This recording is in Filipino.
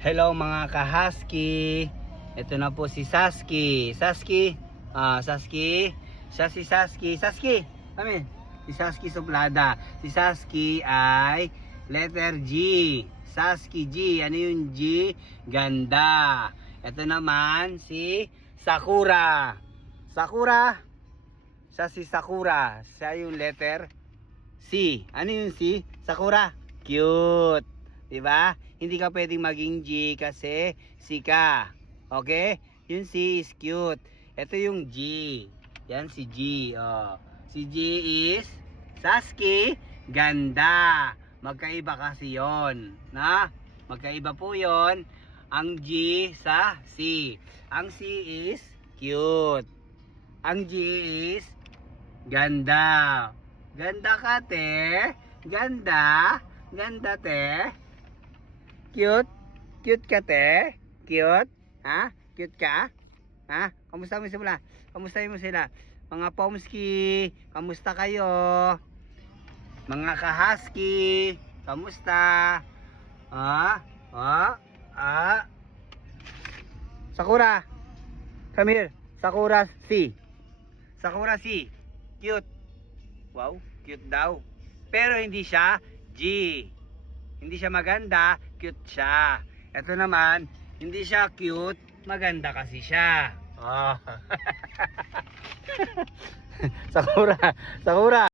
Hello mga ka-husky. Ito na po si Sasky. Sasky. Sasky. Siya si Sasky. Sasky. Amin. Si Sasky Suplada. Si Sasky ay letter G. Sasky G. Ano yung G? Ganda. Ito naman si Sakura. Sakura. Siya si Sakura. Siya yung letter C. Ano yung C? Sakura. Cute. Diba? Hindi ka pwedeng maging G kasi C ka. Okay? Yung C is cute. Ito yung G. Yan si G. Oh. Si G is Sasky. Ganda. Magkaiba kasi yon. Na? Magkaiba po yon. Ang G sa C. Ang C is cute. Ang G is ganda. Ganda ka, te. Ganda. Ganda, te. Cute? Cute ka, te? Cute? Ha? Cute ka? Ha? Kamusta mo sila? Kamusta mo sila? Mga pomski, kamusta kayo? Mga ka-husky, kamusta? Sakura, come here. Sakura C. Sakura C. Cute. Wow, cute daw. Pero hindi siya G. Hindi siya maganda, cute siya. Ito naman, hindi siya cute, maganda kasi siya. Oh. Sakura, Sakura.